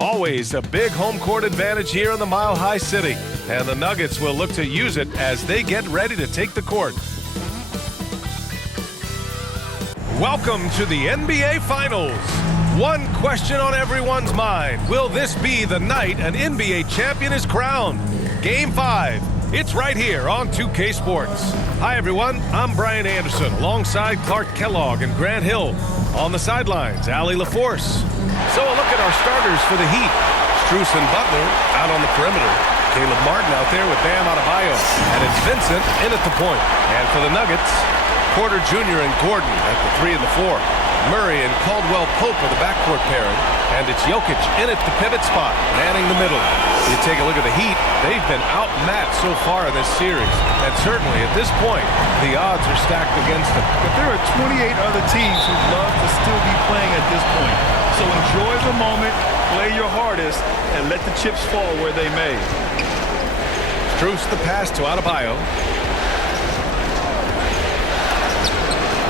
Always a big home court advantage here in the Mile High City, and the Nuggets will look to use it as they get ready to take the court. Welcome to the NBA Finals. One question on everyone's mind. Will this be the night an NBA champion is crowned? Game 5. It's right here on 2K Sports. Hi, everyone. I'm Brian Anderson alongside Clark Kellogg and Grant Hill. On the sidelines, Allie LaForce. So a look at our starters for the Heat. Strus and Butler out on the perimeter. Caleb Martin out there with Bam Adebayo. And it's Vincent in at the point. And for the Nuggets, Porter Jr. and Gordon at the 3 and the 4. Murray and Caldwell Pope are the backcourt pairing. And it's Jokic in at the pivot spot, manning the middle. You take a look at the Heat, they've been outmatched so far in this series. And certainly at this point, the odds are stacked against them. But there are 28 other teams who'd love to still be playing at this point. So enjoy the moment, play your hardest, and let the chips fall where they may. Strus the pass to Adebayo.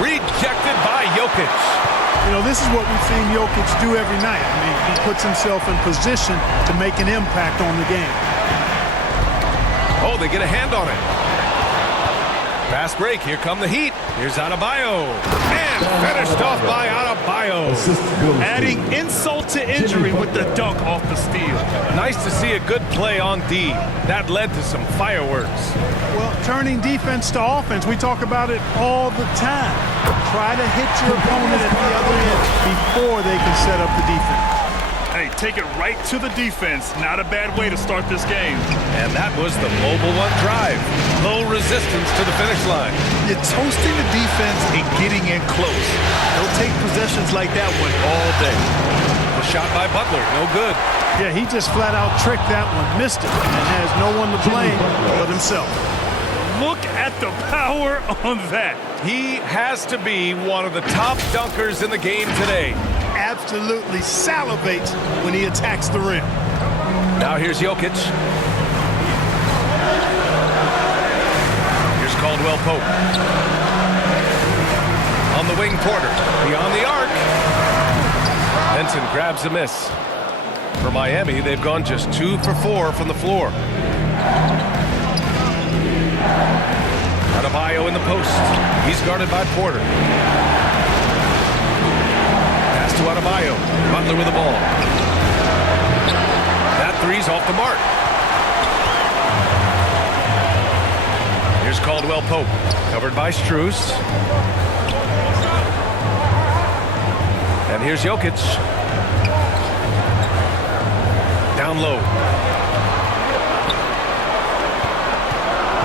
Rejected by Jokic. You know, this is what we've seen Jokic do every night. I mean, he puts himself in position to make an impact on the game. Oh, they get a hand on it. Fast break. Here come the Heat. Here's Adebayo. And finished off by Adebayo. Adding insult to injury with the dunk off the steal. Nice to see a good play on D. That led to some fireworks. Well, turning defense to offense, we talk about it all the time. Try to hit your opponent at the other end before they can set up the defense. Hey, take it right to the defense. Not a bad way to start this game. And that was the Mobile One drive. Low resistance to the finish line. You're toasting the defense and getting in close. They'll take possessions like that one all day. The shot by Butler, no good. Yeah, he just flat out tricked that one, missed it, and has no one to blame but himself. Look at the power on that. He has to be one of the top dunkers in the game today. Absolutely salivates when he attacks the rim. Now here's Jokic. Here's Caldwell Pope. On the wing, Porter. Beyond the arc. Vincent grabs a miss. For Miami, they've gone just 2 for 4 from the floor. Adebayo in the post. He's guarded by Porter. Pass to Adebayo. Butler with the ball. That three's off the mark. Here's Caldwell Pope. Covered by Strus. And here's Jokic. Down low.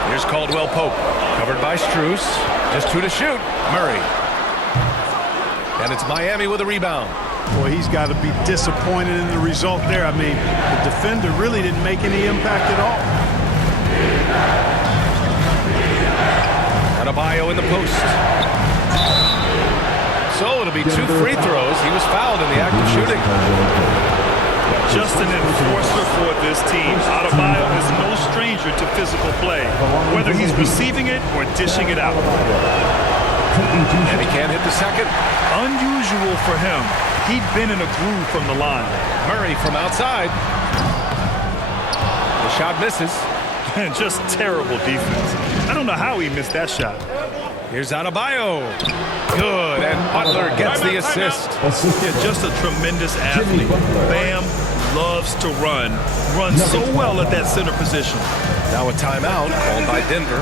Here's Caldwell Pope. Covered by Strus. Just 2 to shoot. Murray. And it's Miami with a rebound. Boy, he's got to be disappointed in the result there. I mean, the defender really didn't make any impact at all. Adebayo in the post. So it'll be 2 free throws. He was fouled in the act of shooting. Just an enforcer for this team. Adebayo is no stranger to physical play, whether he's receiving it or dishing it out. And he can't hit the second. Unusual for him. He'd been in a groove from the line. Murray from outside. The shot misses. Just terrible defense. I don't know how he missed that shot. Here's Adebayo. Good, and Butler gets the assist. Yeah, just a tremendous athlete. Bam loves to run. Runs so well at that center position. Now a timeout called by Denver.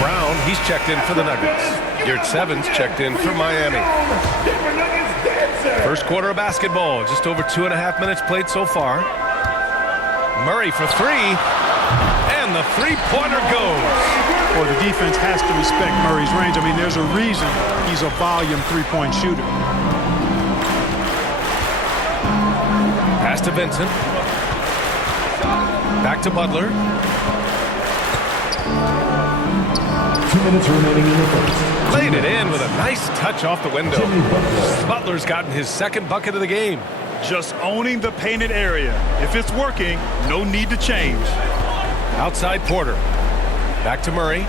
Brown, he's checked in for the Nuggets. Garrett Sevens checked in for Miami. First quarter of basketball. Just over 2.5 minutes played so far. Murray for 3. And the three-pointer goes. Well, the defense has to respect Murray's range. I mean, there's a reason he's a volume three-point shooter. Pass to Vincent. Back to Butler. 2 minutes remaining in the first. Laid it in with a nice touch off the window. Butler's gotten his second bucket of the game. Just owning the painted area. If it's working, no need to change. Outside Porter. Back to Murray.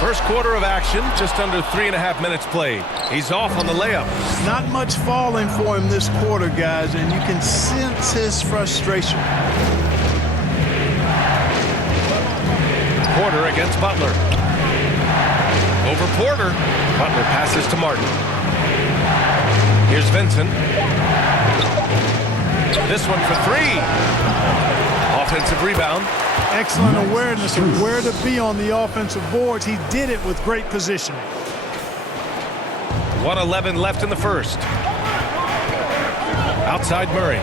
First quarter of action, just under 3.5 minutes played. He's off on the layup. Not much falling for him this quarter, guys, and you can sense his frustration. Porter against Butler. Over Porter. Butler passes to Martin. Here's Vincent. This one for three. Offensive rebound. Excellent awareness of where to be on the offensive boards. He did it with great positioning. 1:11 left in the first. Outside Murray.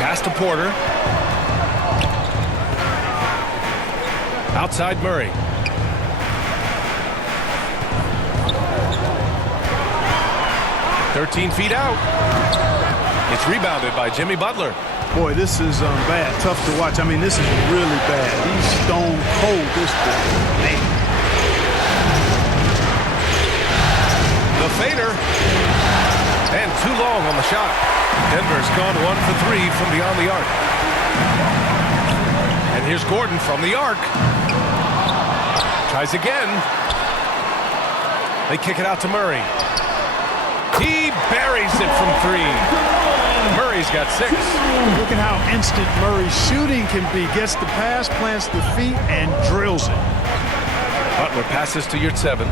Pass to Porter. Outside Murray. "13 feet out." It's rebounded by Jimmy Butler. Boy, this is bad. Tough to watch. I mean, this is really bad. He's stone cold, this boy. Man. The fader. And too long on the shot. Denver's gone 1 for 3 from beyond the arc. And here's Gordon from the arc. Tries again. They kick it out to Murray. He buries it from three. Murray's got 6. Look at how instant Murray's shooting can be. Gets the pass, plants the feet, and drills it. Butler passes to Yurtseven.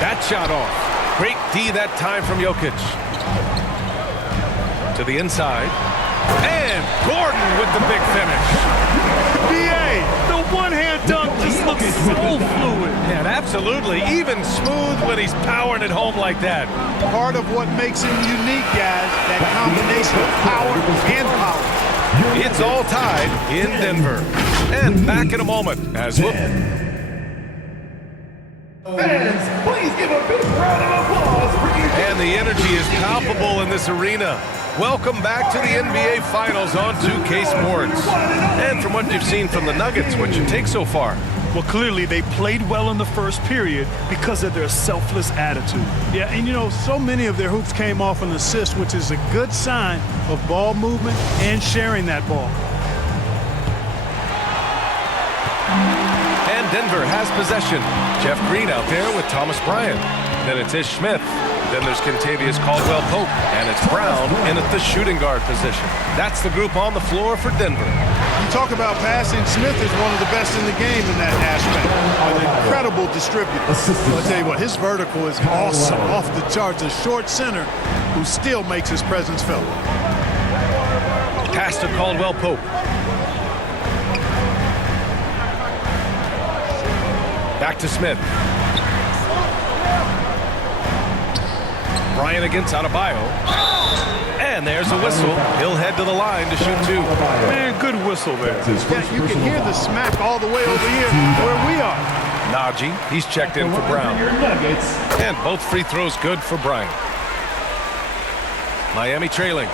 That shot off. Great D that time from Jokic. To the inside. And Gordon with the big finish. BA, the one-hand dunk just looks so fluid. And absolutely, even smooth when he's powering it home like that. Part of what makes him unique, guys, that combination of power and power. It's all tied in Denver. And back in a moment as well. Fans, please give a big round of applause for you. And the energy is palpable in this arena. Welcome back to the NBA Finals on 2K Sports. And from what you've seen from the Nuggets, what's your take so far? Well, clearly they played well in the first period because of their selfless attitude. Yeah, and you know, so many of their hoops came off an assist, which is a good sign of ball movement and sharing that ball. And Denver has possession. Jeff Green out there with Thomas Bryant. Then it's Ish Smith. Then there's Kentavious Caldwell-Pope. And it's Brown in at the shooting guard position. That's the group on the floor for Denver. You talk about passing, Smith is one of the best in the game in that aspect. An incredible distributor. I'll tell you what, his vertical is awesome, off the charts. A short center who still makes his presence felt. Pass to Caldwell-Pope. Back to Smith. Bryant against Adebayo. And there's a whistle. He'll head to the line to shoot 2. Man, good whistle there. Yeah, you can hear the smack all the way over here where we are. Najee, he's checked in for Brown. And both free throws good for Bryant. Miami trailing.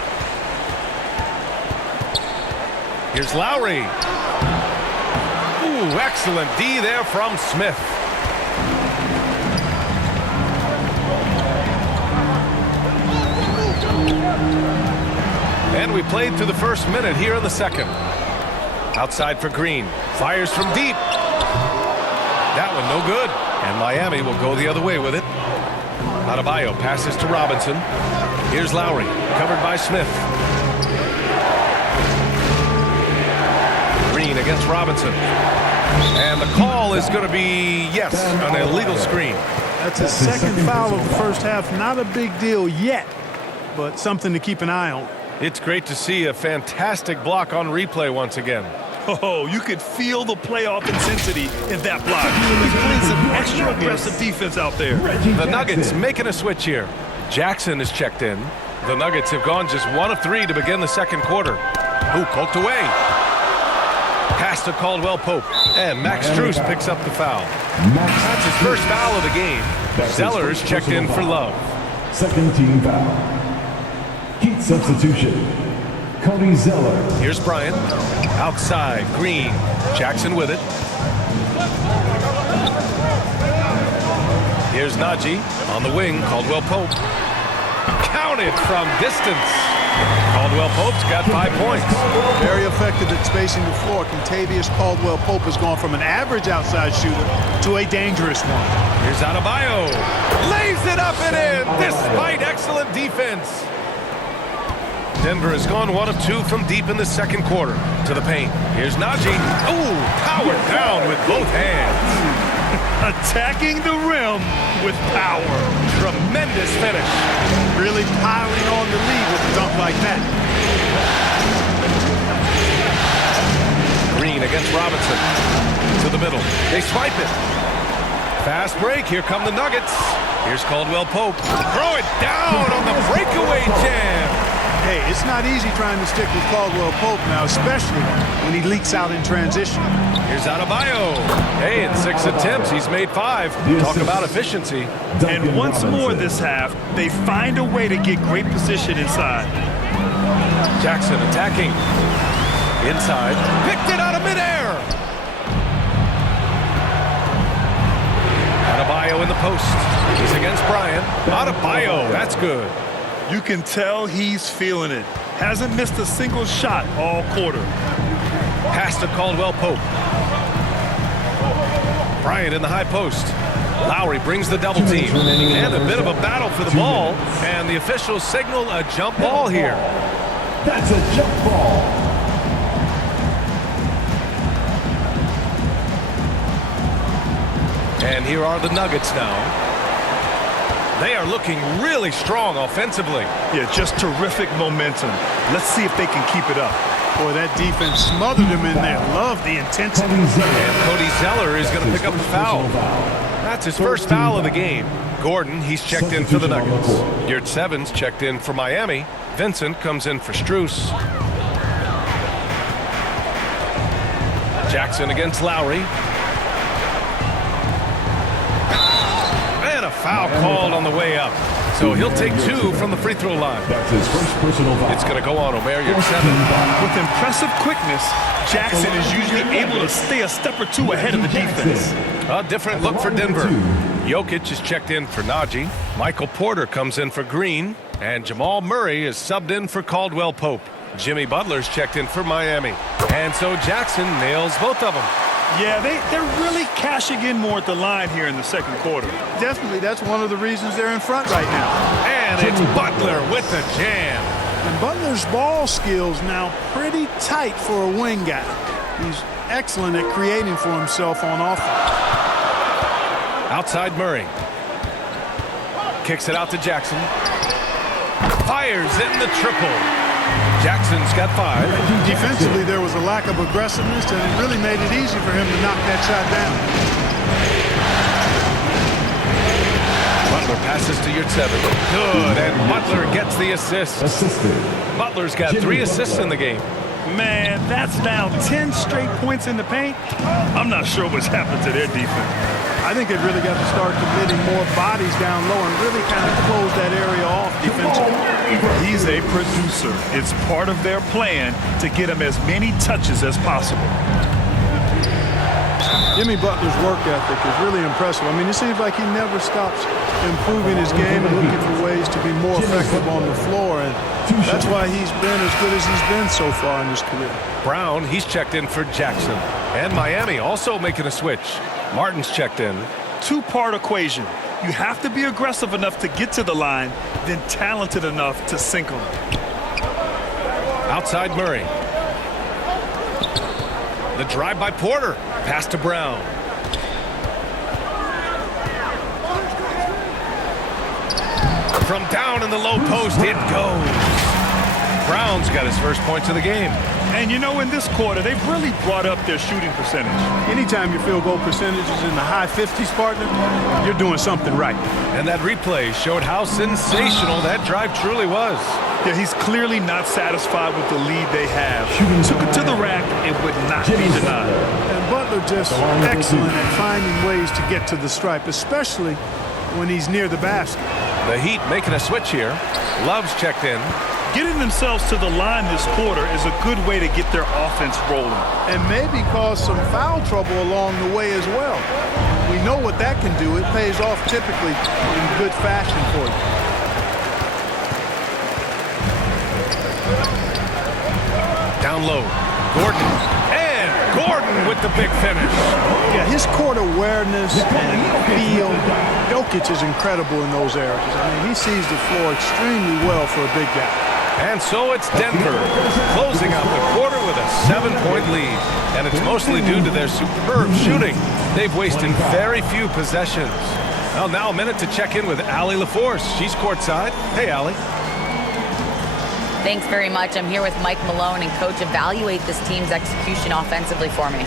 Here's Lowry. Ooh, excellent D there from Smith. And we played through the first minute here in the second. Outside for Green. Fires from deep. That one no good. And Miami will go the other way with it. Adebayo passes to Robinson. Here's Lowry, covered by Smith. Green against Robinson. And the call is going to be, yes, an illegal screen. That's his second foul of the first half. Not a big deal yet, but something to keep an eye on. It's great to see a fantastic block on replay once again. Oh, you could feel the playoff intensity in that block. He's playing some extra aggressive defense out there. The Nuggets making a switch here. Jackson is checked in. The Nuggets have gone just 1 of 3 to begin the second quarter. Ooh, poked away. Pass to Caldwell-Pope. And Max Strus picks up the foul. That's his first foul of the game. Zeller's checked in for Love. Second team foul. Heat substitution. Cody Zeller. Here's Bryant. Outside, Green. Jackson with it. Here's Najee on the wing. Caldwell-Pope. Counted from distance. Caldwell Pope's got 5 points. Very effective at spacing the floor. Kentavious Caldwell-Pope has gone from an average outside shooter to a dangerous one. Here's Adebayo. Lays it up and in despite excellent defense. Denver has gone 1 of 2 from deep in the second quarter. To the paint. Here's Najee. Ooh, powered down with both hands. Attacking the rim with power. Tremendous finish. Really piling on the lead with a dunk like that. Green against Robinson. To the middle. They swipe it. Fast break. Here come the Nuggets. Here's Caldwell Pope. Throw it down on the breakaway jam. Hey, it's not easy trying to stick with Caldwell Pope now, especially when he leaks out in transition. Here's Adebayo. Hey, in 6 attempts, he's made 5. Talk about efficiency. And once more this half, they find a way to get great position inside. Jackson attacking. Inside. Picked it out of midair. Adebayo in the post. He's against Bryant. Adebayo. That's good. You can tell he's feeling it. Hasn't missed a single shot all quarter. Pass to Caldwell Pope. Bryant in the high post. Lowry brings the double team. And a bit of a battle for the ball. And the officials signal a jump ball here. That's a jump ball. And here are the Nuggets now. They are looking really strong offensively. Yeah, just terrific momentum. Let's see if they can keep it up. Boy, that defense smothered him in there. Love the intensity. And Cody Zeller is going to pick up a foul. That's his first foul of the game. Gordon, he's checked in for the Nuggets. Yurtseven's checked in for Miami. Vincent comes in for Strus. Jackson against Lowry. And a foul called on the way up. So he'll take 2 from the free throw line. That's his first personal foul. It's going to go on Omer Yurtseven. With impressive quickness, Jackson is usually able to stay a step or 2 ahead of the defense. A different look for Denver. Jokic is checked in for Najee. Michael Porter comes in for Green. And Jamal Murray is subbed in for Caldwell Pope. Jimmy Butler's checked in for Miami. And so Jackson nails both of them. Yeah, they're really cashing in more at the line here in the second quarter. Definitely, that's one of the reasons they're in front right now. And it's Butler with the jam. And Butler's ball skills now pretty tight for a wing guy. He's excellent at creating for himself on offense. Outside Murray. Kicks it out to Jackson. Fires in the triple. Jackson's got 5. Defensively, there was a lack of aggressiveness, and it really made it easy for him to knock that shot down. Butler passes to Yurtseven. Good, and Butler gets the assist. Butler's got 3 assists in the game. Man, that's now 10 straight points in the paint. I'm not sure what's happened to their defense. I think they've really got to start committing more bodies down low and really kind of close that area off defensively. He's a producer. It's part of their plan to get him as many touches as possible. Jimmy Butler's work ethic is really impressive. I mean, it seems like he never stops improving his game and looking for ways to be more effective on the floor, and that's why he's been as good as he's been so far in his career. Brown, he's checked in for Jackson. And Miami also making a switch. Martin's checked in. 2-part equation. You have to be aggressive enough to get to the line, then talented enough to sink them. Outside Murray. The drive by Porter. Pass to Brown. From down in the low post, it goes. Brown's got his first points of the game. And you know, in this quarter, they've really brought up their shooting percentage. Anytime your field goal percentage is in the high 50s, partner, you're doing something right. And that replay showed how sensational that drive truly was. Yeah, he's clearly not satisfied with the lead they have. Took it to the rack, it would not be denied. And Butler just excellent at finding ways to get to the stripe, especially when he's near the basket. The Heat making a switch here. Love's checked in. Getting themselves to the line this quarter is a good way to get their offense rolling. And maybe cause some foul trouble along the way as well. We know what that can do. It pays off typically in good fashion for you. down low. Gordon. And Gordon with the big finish. Yeah, his court awareness and feel. Jokic is incredible in those areas. I mean, he sees the floor extremely well for a big guy. And so it's Denver closing out the quarter with a 7-point lead. And it's mostly due to their superb shooting. They've wasted very few possessions. Well, now a minute to check in with Allie LaForce. She's courtside. Hey, Allie. Thanks very much. I'm here with Mike Malone, and Coach, evaluate this team's execution offensively for me.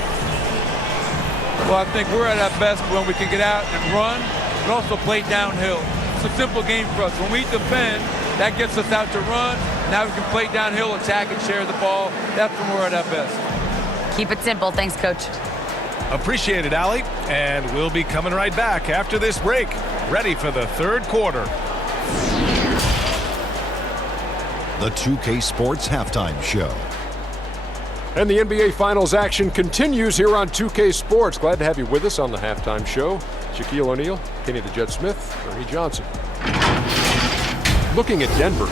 Well, I think we're at our best when we can get out and run, but also play downhill. It's a simple game for us. When we defend, that gets us out to run. Now we can play downhill, attack, and share the ball. That's when we're at our best. Keep it simple. Thanks, Coach. Appreciate it, Allie. And we'll be coming right back after this break. Ready for the third quarter. The 2K Sports Halftime Show. And the NBA Finals action continues here on 2K Sports. Glad to have you with us on the halftime show. Shaquille O'Neal, Kenny the Jet Smith, Ernie Johnson. Looking at Denver,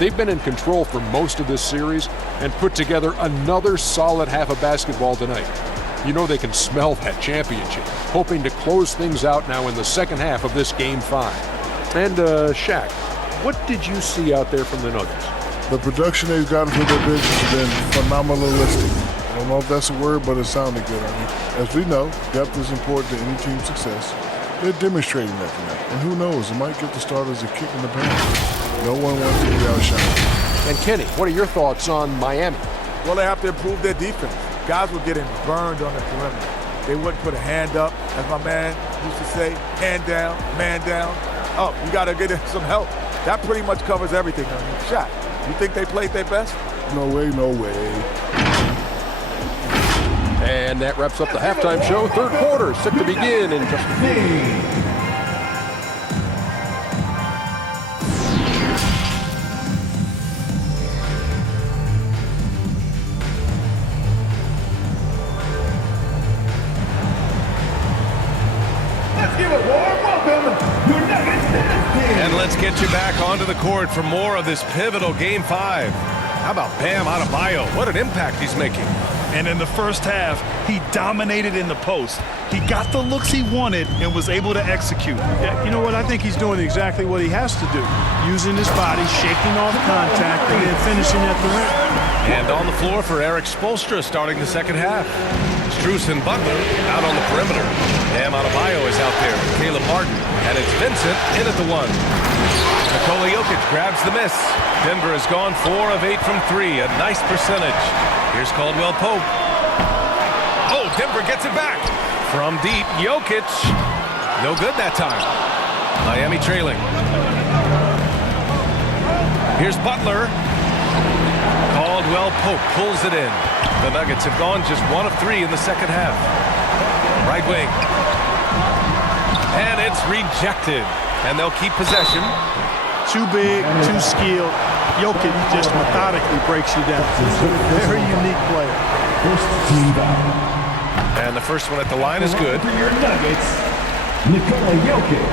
they've been in control for most of this series and put together another solid half of basketball tonight. You know they can smell that championship, hoping to close things out now in the second half of this Game 5. And Shaq, what did you see out there from the Nuggets? The production they've gotten for their bench has been phenomenalistic. I don't know if that's a word, but it sounded good. I mean, as we know, depth is important to any team's success. They're demonstrating that tonight. And who knows, it might give the starters a kick in the pants. No one wants to be outshined. And Kenny, what are your thoughts on Miami? Well, they have to improve their defense. Guys were getting burned on the perimeter. They wouldn't put a hand up, as my man used to say, hand down, man down. Oh, you got to get some help. That pretty much covers everything. Shot. You think they played their best? No way, no way. And that wraps up the halftime show. Third quarter set to begin in just a few. And let's get you back onto the court for more of this pivotal Game 5. How about Bam Adebayo? What an impact he's making. And in the first half, he dominated in the post. He got the looks he wanted and was able to execute. Yeah, you know what? I think he's doing exactly what he has to do. Using his body, shaking off contact, and then finishing at the rim. And on the floor for Eric Spoelstra starting the second half. Strus and Butler out on the perimeter. Bam Adebayo is out there with Caleb Martin. And it's Vincent in at the one. Nikola Jokic grabs the miss. Denver has gone 4 of 8 from 3. A nice percentage. Here's Caldwell Pope. Oh, Denver gets it back. From deep, Jokic. No good that time. Miami trailing. Here's Butler. Caldwell Pope pulls it in. The Nuggets have gone just 1 of 3 in the second half. Right wing. And it's rejected. And they'll keep possession. Too big, too skilled. Jokic just methodically breaks you down. Very unique player. First team down. And the first one at the line is good. For your Nuggets, Nikola Jokic.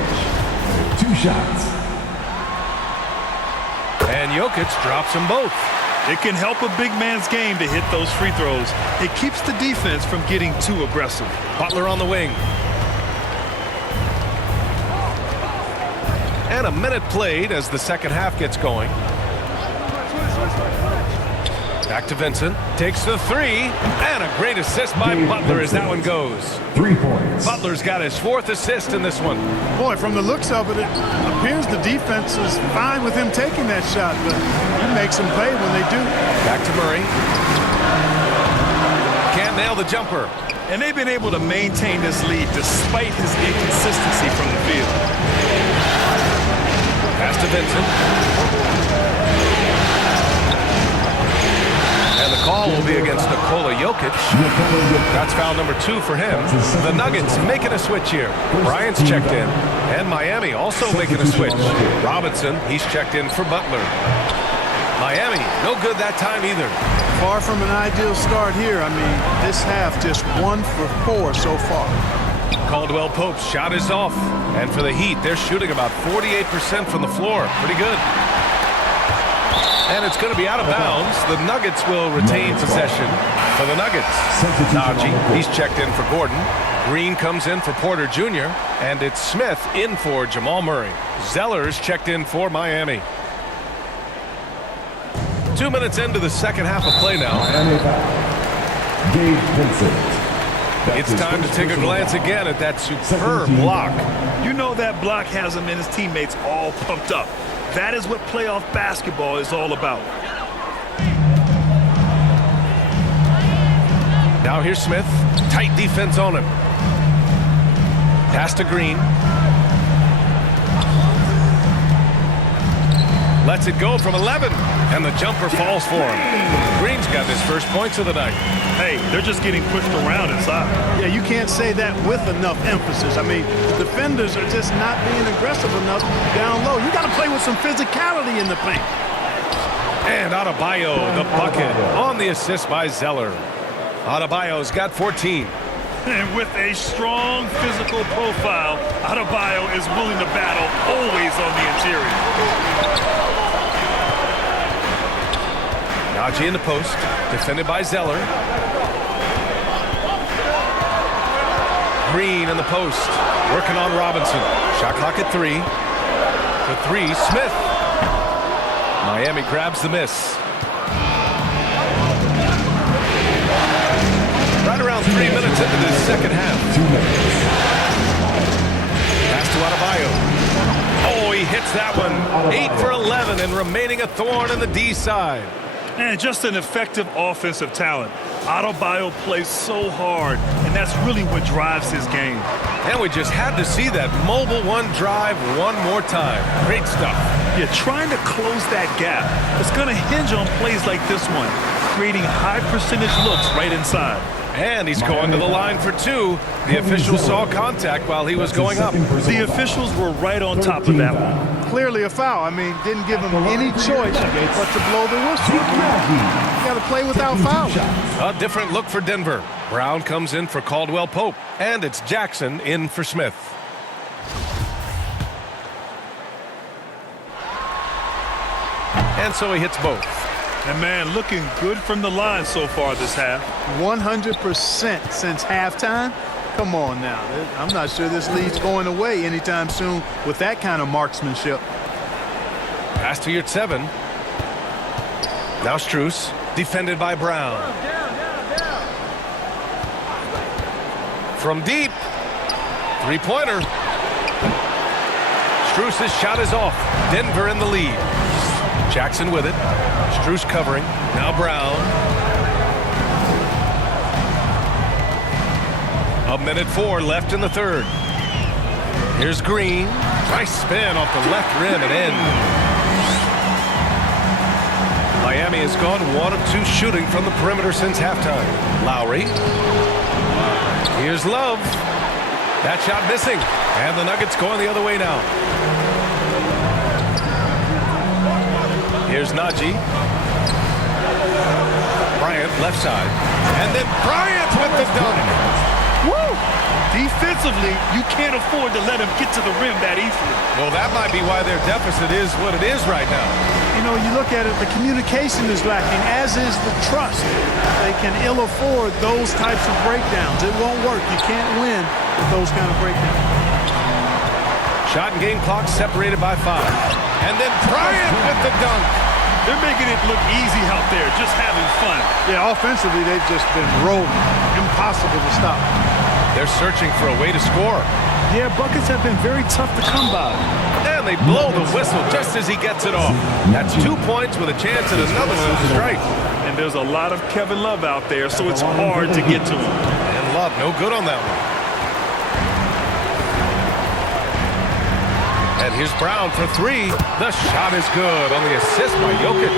2 shots. And Jokic drops them both. It can help a big man's game to hit those free throws. It keeps the defense from getting too aggressive. Butler on the wing. And a minute played as the second half gets going. Back to Vincent. Takes the 3. And a great assist by Butler as that one goes. 3 points. Butler's got his 4th assist in this one. Boy, from the looks of it, it appears the defense is fine with him taking that shot, but he makes them pay when they do. Back to Murray. Can't nail the jumper. And they've been able to maintain this lead despite his inconsistency from the field. Pass to Vincent. And the call will be against Nikola Jokic. That's foul number 2 for him. The Nuggets making a switch here. Bryant's checked in. And Miami also making a switch. Robinson, he's checked in for Butler. Miami, no good that time either. Far from an ideal start here. I mean, this half just 1 for 4 so far. Caldwell Pope's shot is off. And for the Heat, they're shooting about 48% from the floor. Pretty good. And it's going to be out of bounds. The Nuggets will retain possession for the Nuggets. Najee, he's checked in for Gordon. Green comes in for Porter Jr. And it's Smith in for Jamal Murray. Zeller's checked in for Miami. 2 minutes into the second half of play now. Gabe Vincent. It's time to take a glance again at that superb block. You know that block has him and his teammates all pumped up. That is what playoff basketball is all about. Now here's Smith. Tight defense on him. Pass to Green. Lets it go from 11. And the jumper falls for him. Green's got his first points of the night. Hey, they're just getting pushed around inside. Yeah, you can't say that with enough emphasis. I mean, the defenders are just not being aggressive enough down low. You got to play with some physicality in the paint. And Adebayo, the bucket, on the assist by Zeller. Adebayo's got 14. And with a strong physical profile, Adebayo is willing to battle always on the interior. Najee in the post, defended by Zeller. Green in the post, working on Robinson. Shot clock at 3. For 3, Smith. Miami grabs the miss. Right around 3 minutes into the second half. 2 minutes. Pass to Adebayo. Oh, he hits that one. 8 for 11 and remaining a thorn in the D side. And just an effective offensive talent. Adebayo plays so hard, and that's really what drives his game. And we just had to see that mobile one drive one more time. Great stuff. Yeah, trying to close that gap. It's going to hinge on plays like this one, creating high percentage looks right inside. And he's going to the line for 2. The official saw contact while he was going up. The officials were right on top of that one. Clearly a foul. I mean, didn't give him any choice but to blow the whistle. You got to play without fouling. A different look for Denver. Brown comes in for Caldwell Pope. And it's Jackson in for Smith. And so he hits both. And man, looking good from the line so far this half. 100% since halftime. Come on now. I'm not sure this lead's going away anytime soon with that kind of marksmanship. Pass to Yurtseven. Now Strus, defended by Brown. From deep. Three-pointer. Strus' shot is off. Denver in the lead. Jackson with it. Strus covering. Now Brown. 1:04 left in the third. Here's Green. Nice spin off the left rim and in. Miami has gone 1 of 2 shooting from the perimeter since halftime. Lowry. Here's Love. That shot missing. And the Nuggets going the other way now. Here's Najee. Bryant left side. And then Bryant with the dunk. Woo! Defensively, you can't afford to let him get to the rim that easily. Well, that might be why their deficit is what it is right now. You know, you look at it, the communication is lacking, as is the trust. They can ill afford those types of breakdowns. It won't work. You can't win with those kind of breakdowns. Shot and game clock separated by 5. And then Bryant with the dunk. They're making it look easy out there, just having fun. Yeah, offensively, they've just been rolling. Impossible to stop. They're searching for a way to score. Yeah, buckets have been very tough to come by. And they blow the whistle just as he gets it off. That's 2 points with a chance at another one to strike. And there's a lot of Kevin Love out there, so it's hard to get to him. And Love, no good on that one. And here's Brown for 3. The shot is good on the assist by Jokic.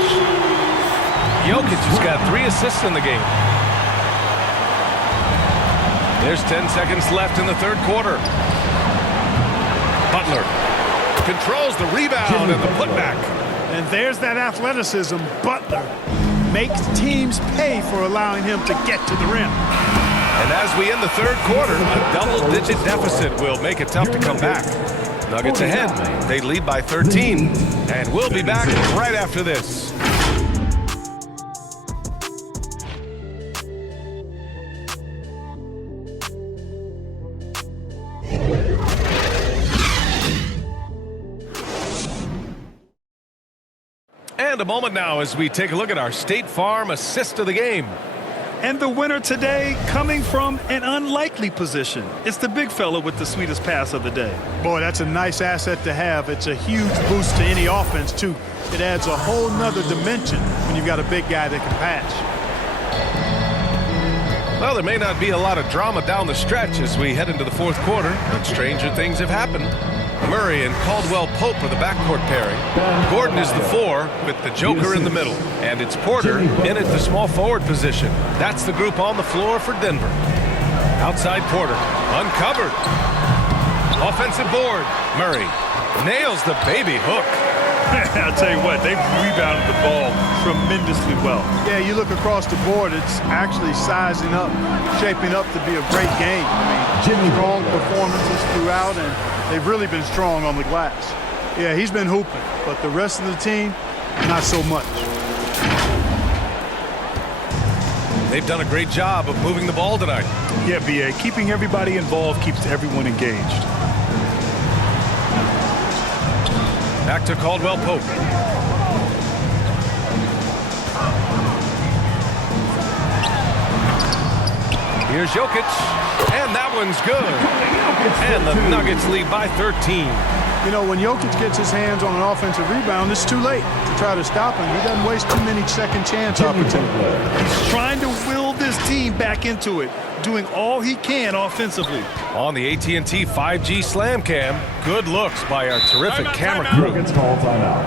Jokic has got 3 assists in the game. There's 10 seconds left in the third quarter. Butler controls the rebound and the putback. And there's that athleticism. Butler makes teams pay for allowing him to get to the rim. And as we end the third quarter, a double-digit deficit will make it tough to come back. Nuggets ahead. They lead by 13. And we'll be back right after this. And a moment now as we take a look at our State Farm assist of the game. And the winner today coming from an unlikely position. It's the big fella with the sweetest pass of the day. Boy, that's a nice asset to have. It's a huge boost to any offense, too. It adds a whole nother dimension when you've got a big guy that can pass. Well, there may not be a lot of drama down the stretch as we head into the fourth quarter, but stranger things have happened. Murray and Caldwell Pope are the backcourt pairing. Gordon is the 4 with the Joker in the middle. And it's Porter in at the small forward position. That's the group on the floor for Denver. Outside Porter, uncovered. Offensive board. Murray nails the baby hook. I'll tell you what, they've rebounded the ball tremendously well. Yeah, you look across the board, it's actually sizing up, shaping up to be a great game. I mean, strong performances throughout, and they've really been strong on the glass. Yeah, he's been hooping, but the rest of the team, not so much. They've done a great job of moving the ball tonight. Yeah, B.A., keeping everybody involved keeps everyone engaged. Back to Caldwell Pope. Here's Jokic, and that one's good. And the Nuggets lead by 13. You know, when Jokic gets his hands on an offensive rebound, it's too late to try to stop him. He doesn't waste too many second chance opportunities. He's trying to will this team back into it, doing all he can offensively. On the AT&T 5G Slam Cam, good looks by our terrific camera crew.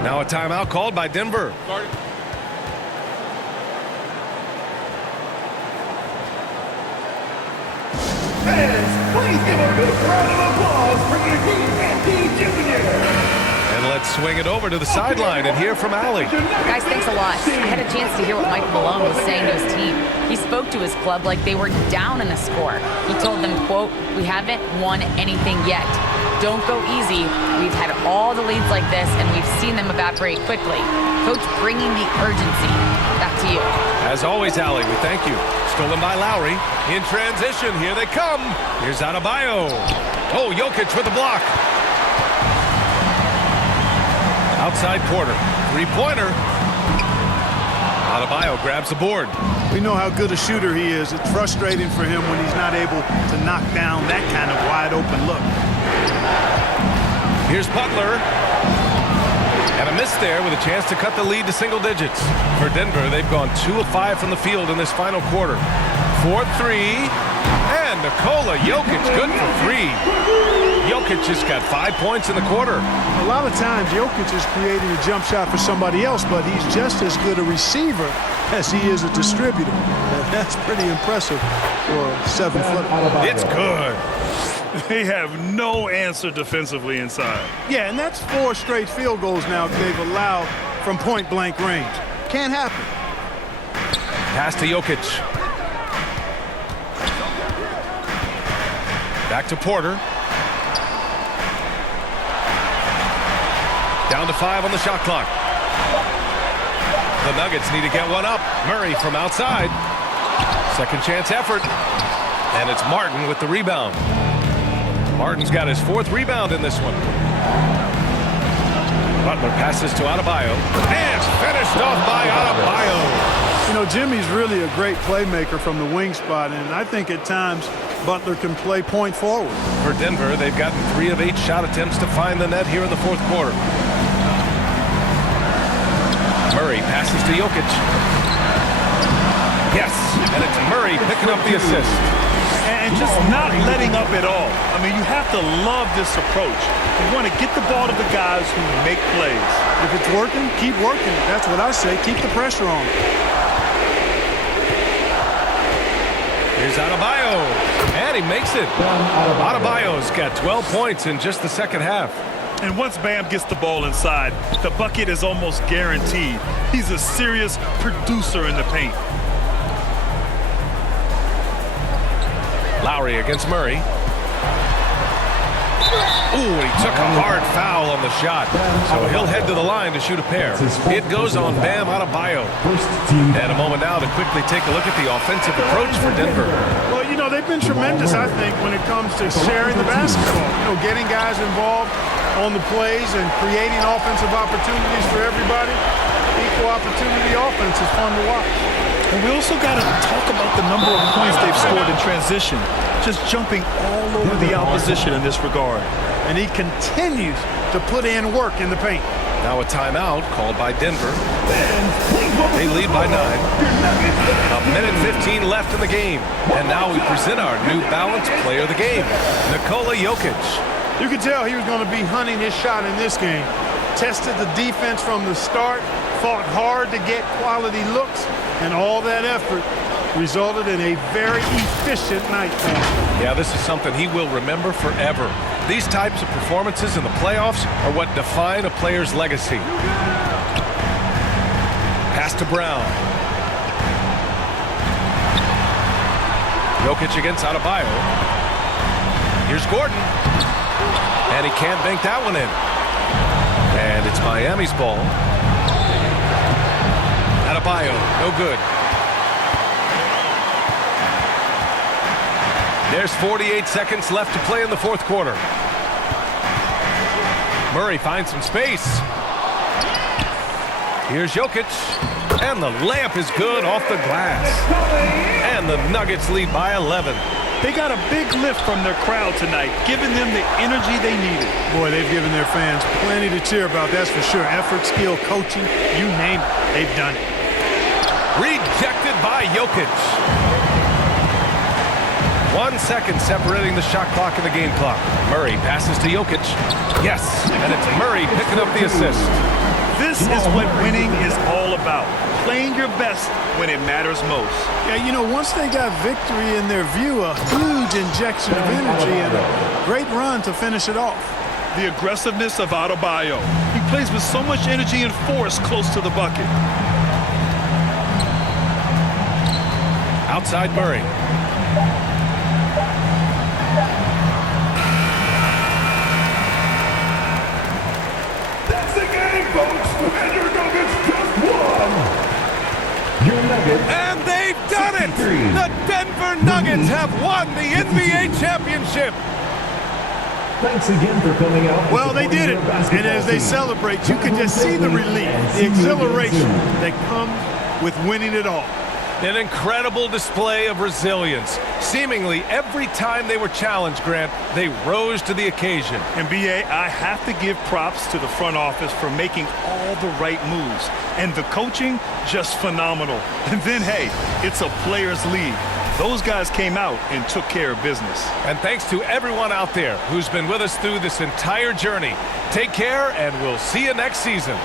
Now a timeout called by Denver. Fans, please give a big round of applause for AT&T Junior. And let's swing it over to the sideline and hear from Allie. Guys, thanks a lot. I had a chance to hear what Mike Malone was saying to his team. He spoke to his club like they were down in a score. He told them, quote, "We haven't won anything yet. Don't go easy. We've had all the leads like this, and we've seen them evaporate quickly." Coach bringing the urgency. Back to you. As always, Allie, we thank you. Stolen by Lowry. In transition, here they come. Here's Adebayo. Oh, Jokic with a block. Outside Porter. Three-pointer. Adebayo grabs the board. We know how good a shooter he is. It's frustrating for him when he's not able to knock down that kind of wide-open look. Here's Butler. And a miss there with a chance to cut the lead to single digits. For Denver, they've gone 2 of 5 from the field in this final quarter. 4-3. And Nikola Jokic good for 3. Jokic just got 5 points in the quarter. A lot of times, Jokic is creating a jump shot for somebody else, but he's just as good a receiver as he is a distributor. That's pretty impressive for a 7-foot. It's good. They have no answer defensively inside. Yeah, and that's 4 straight field goals now they've allowed from point-blank range. Can't happen. Pass to Jokic. Back to Porter. Down to 5 on the shot clock. The Nuggets need to get one up. Murray from outside. Second chance effort. And it's Martin with the rebound. Martin's got his 4th rebound in this one. Butler passes to Adebayo. And finished off by Adebayo. You know, Jimmy's really a great playmaker from the wing spot, and I think at times Butler can play point forward. For Denver, they've gotten 3 of 8 shot attempts to find the net here in the fourth quarter. Murray passes to Jokic. Yes, and it's Murray picking up the assist. And just not letting up at all. I mean, you have to love this approach. You want to get the ball to the guys who make plays. If it's working, keep working. That's what I say. Keep the pressure on. Here's Adebayo, and he makes it. Adebayo's got 12 points in just the second half. And once Bam gets the ball inside, the bucket is almost guaranteed. He's a serious producer in the paint. Lowry against Murray. Ooh, and he took a hard foul on the shot. So he'll head to the line to shoot a pair. It goes on Bam Adebayo. And a moment now to quickly take a look at the offensive approach for Denver. Well, you know, they've been tremendous, I think, when it comes to sharing the basketball. You know, getting guys involved on the plays and creating offensive opportunities for everybody. Equal opportunity offense is fun to watch. And we also got to talk about the number of points they've scored in transition. Just jumping all over the opposition in this regard. And he continues to put in work in the paint. Now a timeout called by Denver. They lead by 9. A minute 15 left in the game. And now we present our New Balance player of the game, Nikola Jokic. You could tell he was going to be hunting his shot in this game. Tested the defense from the start, fought hard to get quality looks, and all that effort resulted in a very efficient night for him. Yeah, this is something he will remember forever. These types of performances in the playoffs are what define a player's legacy. Pass to Brown. Jokic against Adebayo. Here's Gordon. And he can't bank that one in. And it's Miami's ball. Adebayo, no good. There's 48 seconds left to play in the fourth quarter. Murray finds some space. Here's Jokic. And the layup is good off the glass. And the Nuggets lead by 11. They got a big lift from their crowd tonight, giving them the energy they needed. Boy, they've given their fans plenty to cheer about, that's for sure. Effort, skill, coaching, you name it, they've done it. Rejected by Jokic. 1 second separating the shot clock and the game clock. Murray passes to Jokic. Yes, and it's Murray picking up the assist. This is what winning is all about. Playing your best when it matters most. Yeah, you know, once they got victory in their view, a huge injection of energy and a great run to finish it off. The aggressiveness of Adebayo. He plays with so much energy and force close to the bucket. Outside Murray. That's the game, folks. And your Nuggets just won. Your Nuggets. And they've done it! The Denver Nuggets have won the NBA championship. Thanks again for coming out. Well, they did it. And as they celebrate, you can just see the relief, the exhilaration that comes with winning it all. An incredible display of resilience. Seemingly every time they were challenged, Grant, they rose to the occasion. And B.A., I have to give props to the front office for making all the right moves. And the coaching, just phenomenal. And then, hey, it's a players' league. Those guys came out and took care of business. And thanks to everyone out there who's been with us through this entire journey. Take care, and we'll see you next season.